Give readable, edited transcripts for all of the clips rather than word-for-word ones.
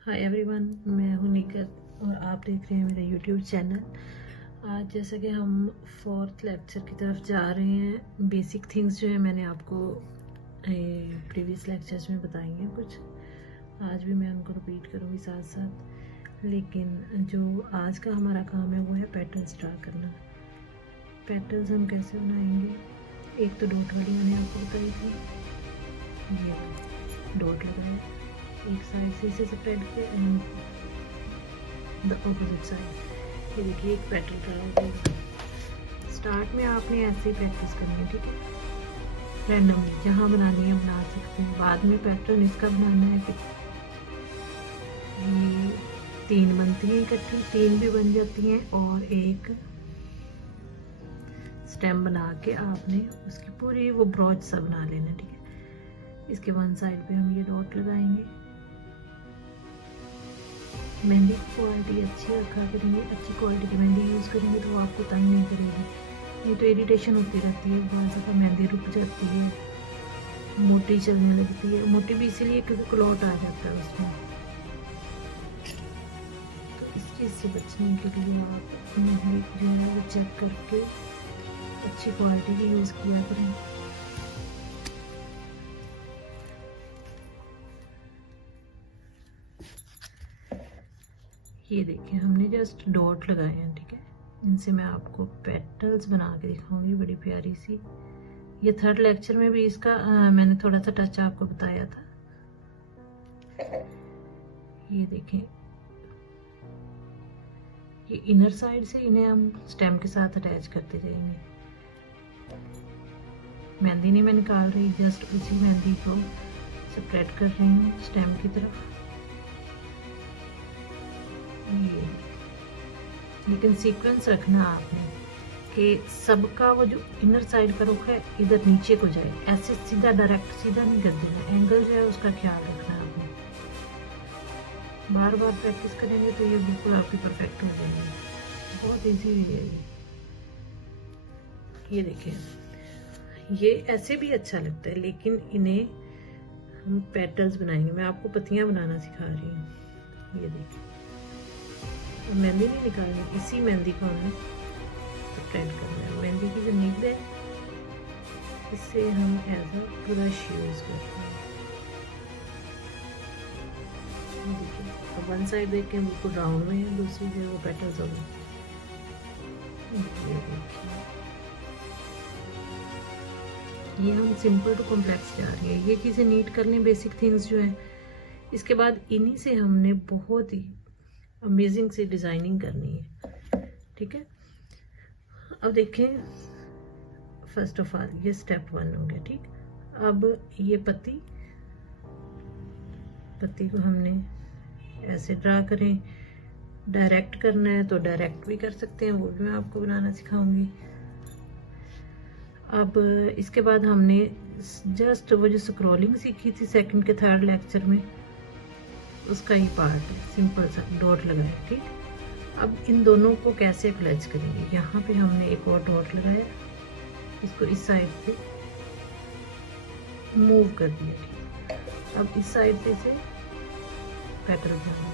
Hi everyone, मैं हूं निकर और आप देख रहे हैं मेरा यूट्यूब चैनल। आज जैसा कि हम फोर्थ लेक्चर की तरफ जा रहे हैं, बेसिक थिंग्स जो है मैंने आपको प्रीवियस लेक्चर्स में बताई हैं कुछ। आज भी मैं उनको रिपीट करूँगी साथ साथ, लेकिन जो आज का हमारा काम है वो है पैटर्न्स ड्रा करना। पैटर्न्स हम कैसे बनाएंगे? एक तो डॉट वाली मैंने आपको बताई थी, ये डॉट लगाया एक साइड से इसे स्प्रेड किया एंड द ऑपोजिट साइड। ये देखिए एक पैटर्न ड्रा हो गया। स्टार्ट में आपने ऐसे ही प्रैक्टिस करनी है, ठीक है। रैंडमली जहाँ बनानी है बना सकते हैं, बाद में पैटर्न इसका बनाना है। फिर ये 3 बनती हैं इकट्ठी, 3 भी बन जाती हैं और एक स्टेम बना के आपने उसकी पूरी वो ब्रॉच सा बना लेना, ठीक है। इसके वन साइड पे हम ये डॉट लगाएंगे। मेहंदी की क्वालिटी अच्छी रखा करेंगे, अच्छी क्वालिटी की मेहंदी यूज़ करेंगे तो आपको तंग नहीं करेगी। नहीं तो इरिटेशन होती रहती है, बहुत ज़्यादा मेहंदी रुक जाती है, मोटी चलने लगती है। मोटी भी इसीलिए क्योंकि क्लॉट आ जाता है उसमें। तो इस चीज़ से बचने के लिए आप मेहंदी जो है वो चेक करके अच्छी क्वालिटी की यूज़ किया करें। ये देखिए हमने जस्ट डॉट लगाए हैं, ठीक है। इनसे मैं आपको पेटल्स बना के दिखाऊंगी, बड़ी प्यारी सी। ये थर्ड लेक्चर में भी इसका मैंने थोड़ा सा टच आपको बताया था। ये देखें, ये इनर साइड से इन्हें हम स्टेम के साथ अटैच करते जाएंगे। मेहंदी नहीं मैं निकाल रही, जस्ट उसी मेहंदी को स्प्रेड कर रही हूँ स्टेम की तरफ। ये लेकिन सीक्वेंस रखना आपने कि सबका वो जो इनर साइड का रुख है इधर नीचे को जाए, ऐसे सीधा डायरेक्ट सीधा नहीं कर देना। एंगल जो है उसका ख्याल रखना आपने। बार बार प्रैक्टिस करेंगे तो ये बिल्कुल आपकी परफेक्ट हो जाएगी। बहुत इजी है ये देखिए, ये ऐसे भी अच्छा लगता है, लेकिन इन्हें हम पेटल्स बनाएंगे। मैं आपको पत्तियां बनाना सिखा रही हूँ। ये देखिए, मेहंदी नहीं निकालनी, इसी मेहंदी को हमने स्प्रेड करना है। मेहंदी की जो निब है इससे हम एज अ ब्रश यूज करते हैं। देखिए, अब वन साइड देख के बिल्कुल राउंड में है, दूसरी जो वो पेटल्स हो गए। ये हम सिंपल टू कॉम्प्लेक्स जा रही है। ये चीज़ें नीट कर लें, बेसिक थिंग्स जो है। इसके बाद इन्हीं से हमने बहुत ही अमेजिंग सी डिज़ाइनिंग करनी है, ठीक है। अब देखें, फर्स्ट ऑफ ऑल ये स्टेप 1 हो गया, ठीक। अब ये पत्ती को हमने ऐसे ड्रा करें। डायरेक्ट करना है तो डायरेक्ट भी कर सकते हैं, वो भी मैं आपको बनाना सिखाऊंगी। अब इसके बाद हमने जस्ट वो जो स्क्रॉलिंग सीखी थी सेकंड के थर्ड लेक्चर में, उसका ही पार्ट है, सिंपल सा डॉट लगाया, ठीक। अब इन दोनों को कैसे प्लेस करेंगे? यहाँ पे हमने एक और डॉट लगाया, इसको इस साइड से मूव कर दिया, ठीक। अब इस साइड से इसे पेटल बनाना।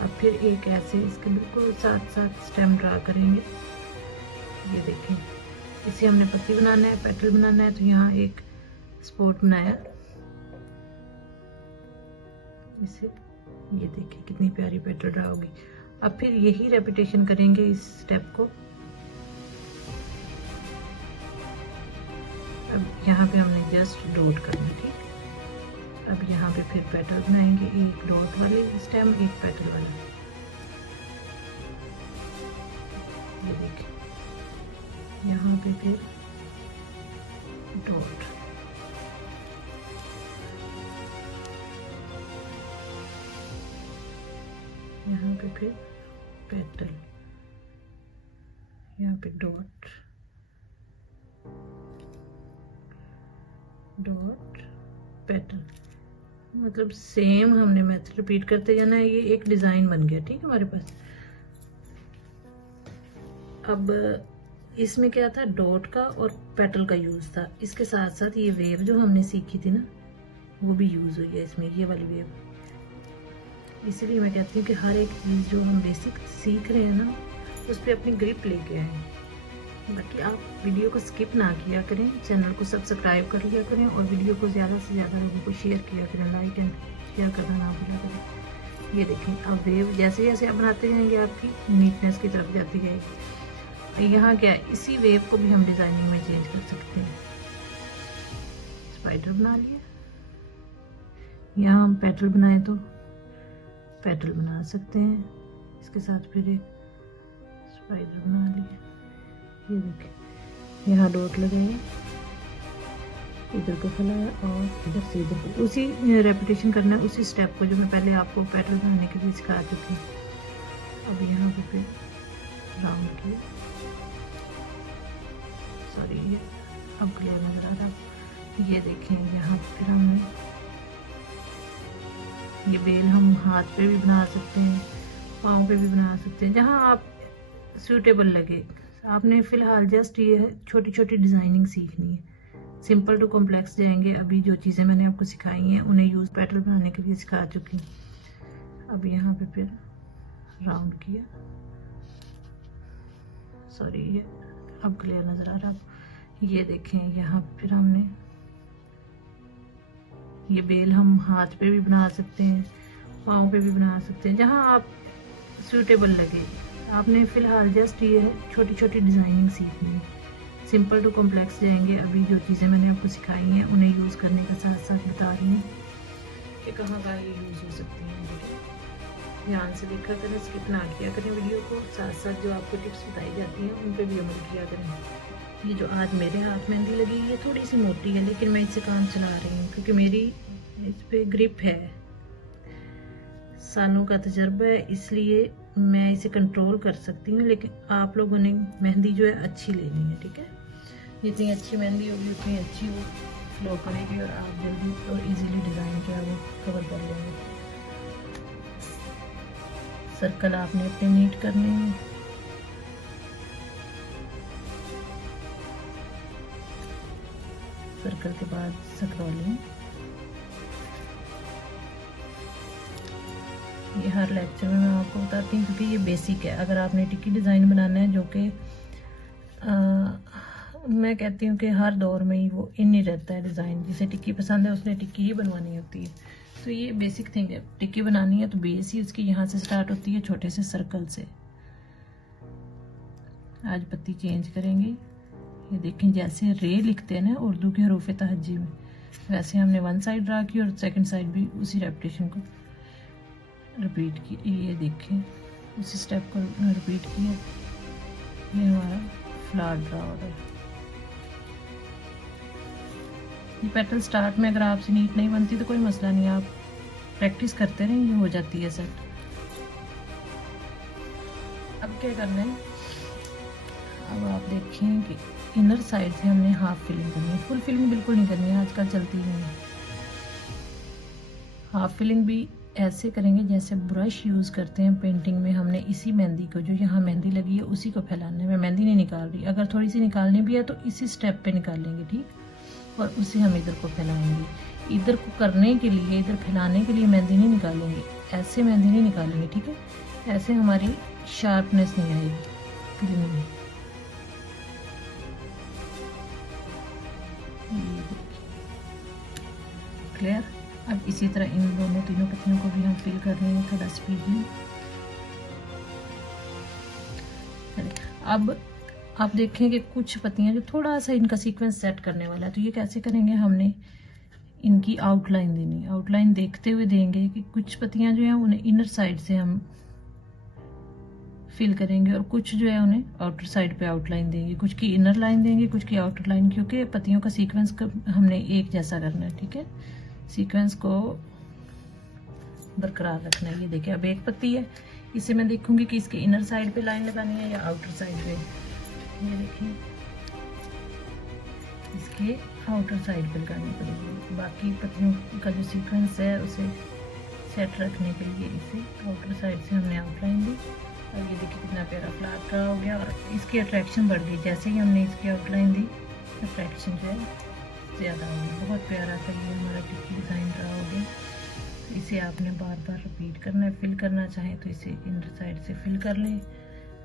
अब फिर एक ऐसे इसके बिल्कुल साथ साथ स्टेम ड्रा करेंगे। ये देखें, इसे हमने पत्ती बनाना है, पेटल बनाना है, तो यहाँ एक स्पॉट बनाया इसे। ये देखिए कितनी प्यारी पेटल ड्रा होगी। अब फिर यही रेपिटेशन करेंगे इस स्टेप को। अब यहाँ पे हमने जस्ट डॉट करना, ठीक। अब यहाँ पे फिर पेटल बनाएंगे, एक डॉट वाले स्टेम, एक पेटल वाला। ये देखिए, यहाँ पे फिर डॉट, यहाँ पे फिर पेटल, यहाँ पे डॉट डॉट पेटल। मतलब सेम हमने मेथड रिपीट करते जाना है। ये एक डिजाइन बन गया, ठीक है हमारे पास। अब इसमें क्या था, डॉट का और पेटल का यूज था। इसके साथ साथ ये वेव जो हमने सीखी थी ना, वो भी यूज हुई है इसमें। ये वाली वेव इसलिए मैं कहती हूँ कि हर एक चीज़ जो हम बेसिक सीख रहे हैं ना, उस पर अपनी ग्रिप लेके आए। बाकी आप वीडियो को स्किप ना किया करें, चैनल को सब्सक्राइब कर लिया करें और वीडियो को ज़्यादा से ज़्यादा लोगों को शेयर किया करें, लाइक एंड शेयर करना ना भूला करें। ये देखें, अब वेव जैसे जैसे आप बनाते जाएंगे आपकी नीटनेस की तरफ जाती जाएगी। यहाँ क्या है, इसी वेव को भी हम डिज़ाइनिंग में चेंज कर सकते हैं। स्पाइडर बना लिया, यहाँ हम पेटल बनाए तो पेटल बना सकते हैं, इसके साथ फिर एक स्पाइडर बना लिया। ये देखें, यहाँ डॉट लगाया, इधर को फैलाया और इधर से इधर को, उसी रेपिटेशन करना है, उसी स्टेप को जो मैं पहले आपको पेटल बनाने के लिए सिखा चुकी हूँ। अब यहाँ पे फिर राउंड किया, सॉरी ये अब क्लियर नजर आ रहा। ये देखें, यहाँ फिर हमने ये बेल हम हाथ पे भी बना सकते हैं, पाँव पे भी बना सकते हैं, जहाँ आप सूटेबल लगे। आपने फ़िलहाल जस्ट ये छोटी छोटी डिज़ाइनिंग सीखनी है, सिंपल टू कॉम्प्लेक्स जाएंगे। अभी जो चीज़ें मैंने आपको सिखाई हैं उन्हें यूज़ पेटल बनाने के लिए सिखा चुकी हूँ। अब यहाँ पे फिर राउंड किया, सॉरी ये अब क्लियर नज़र आ रहा। ये देखें, यहाँ फिर हमने ये बेल हम हाथ पे भी बना सकते हैं, पाँव पे भी बना सकते हैं, जहाँ आप सूटेबल लगे। आपने फ़िलहाल जस्ट ये छोटी छोटी डिज़ाइनिंग सीखनी है, सिंपल टू कॉम्प्लेक्स जाएंगे। अभी जो चीज़ें मैंने आपको सिखाई हैं उन्हें यूज़ करने के साथ साथ बता रही हूँ कि कहाँ कहाँ ये यूज़ हो सकती हैं। ध्यान से देखा करें, स्किप ना किया करें वीडियो को, साथ साथ जो आपको टिप्स बताई जाती हैं उन पर भी अमल किया करें। ये जो आज मेरे हाथ मेहंदी लगी ये थोड़ी सी मोटी है, लेकिन मैं इससे काम चला रही हूँ क्योंकि मेरी इस पर ग्रिप है, सालों का तजर्बा है, इसलिए मैं इसे कंट्रोल कर सकती हूँ। लेकिन आप लोगों ने मेहंदी जो है अच्छी लेनी है, ठीक है। जितनी अच्छी मेहंदी होगी उतनी अच्छी वो फ्लो करेगी और आप जल्दी और इजीली डिज़ाइन जो है वो कवर कर लेंगे। सर्कल आपने अपने नीट करने हैं, सर्कल के बाद स्क्रॉलिंग। ये हर लेक्चर में मैं आपको बताती हूँ क्योंकि ये बेसिक है। अगर आपने टिक्की डिज़ाइन बनाना है, जो कि मैं कहती हूँ कि हर दौर में ही वो इन ही रहता है डिज़ाइन, जिसे टिक्की पसंद है उसने टिक्की ही बनवानी होती है। तो ये बेसिक थिंग है, टिक्की बनानी है तो बेस ही उसकी यहाँ से स्टार्ट होती है, छोटे से सर्कल से। आज पत्ती चेंज करेंगे। ये देखें, जैसे रे लिखते हैं ना उर्दू के हरूफ तहज्जी में, वैसे हमने वन साइड ड्रा की और सेकंड साइड भी उसी रेपिटेशन को रिपीट की। ये देखें, उसी स्टेप को रिपीट किया। ये हमारा फ्लावर ड्रा हो रहा है। ये पेटल स्टार्ट में अगर आपसे नीट नहीं बनती तो कोई मसला नहीं, आप प्रैक्टिस करते रहें, ये हो जाती है सेट। अब क्या करना है, अब आप देखें कि इनर साइड से हमने हाफ फिलिंग करनी है, फुल फिलिंग बिल्कुल नहीं करनी है, आजकल चलती नहीं है। हाफ फिलिंग भी ऐसे करेंगे जैसे ब्रश यूज़ करते हैं पेंटिंग में। हमने इसी मेहंदी को, जो यहाँ मेहंदी लगी है, उसी को फैलाना है। मैं मेहंदी नहीं निकाल रही, अगर थोड़ी सी निकालनी भी है तो इसी स्टेप पे निकाल लेंगे, ठीक। और उसे हम इधर को फैलाएंगे। इधर को करने के लिए, इधर फैलाने के लिए मेहंदी नहीं निकालेंगे, ऐसे मेहंदी नहीं निकालेंगे, ठीक है। ऐसे हमारी शार्पनेस नहीं आएगी फिलिंग में। क्लियर। अब इसी तरह इन दोनों तीनों पत्तियों को भी हम फिल कर रहे हैं थोड़ा स्पीड में। अब आप देखें कि कुछ पत्तियां जो थोड़ा सा इनका सीक्वेंस सेट करने वाला है, तो ये कैसे करेंगे, हमने इनकी आउटलाइन देनी है। आउटलाइन देखते हुए देंगे कि कुछ पत्तियां जो है उन्हें इनर साइड से हम फिल करेंगे और कुछ जो है उन्हें आउटर साइड पे आउटलाइन देंगे, कुछ की इनर लाइन देंगे, कुछ की आउटर लाइन, क्योंकि पत्तियों का सीक्वेंस हमने एक जैसा करना है, ठीक है। सीक्वेंस को बरकरार रखना है। ये देखिए, अब एक पत्ती है, इसे मैं देखूंगी कि इसके इनर साइड पे लाइन लगानी है या आउटर साइड पे। ये देखिए, इसके आउटर साइड पे लगानी पड़ेगी। बाकी पत्तियों का जो सीक्वेंस है उसे सेट रखने के लिए इसे आउटर साइड से हमने आउटलाइन दी। और ये देखिए कितना प्यारा फ्लावर ड्रा हो गया और इसकी अट्रैक्शन बढ़ गई। जैसे ही हमने इसकी आउटलाइन दी, अट्रैक्शन जो है ज़्यादा होगी। बहुत प्यारा सा ये हमारा टिक्की डिज़ाइन ड्रा हो गया। इसे आपने बार बार रिपीट करना है, फिल करना चाहें तो इसे इन साइड से फिल कर लें,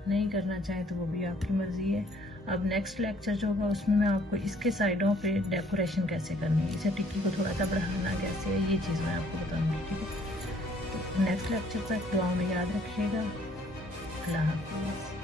नहीं करना चाहें तो वो भी आपकी मर्ज़ी है। अब नेक्स्ट लेक्चर जो होगा उसमें मैं आपको इसके साइडों पे डेकोरेशन कैसे करनी है, इसे टिक्की को थोड़ा सा बढ़ाना कैसे है, ये चीज़ मैं आपको बताऊंगी, ठीक है। तो नेक्स्ट लेक्चर तक दुआ में याद रखिएगा। अल्लाह हाफ़िज़।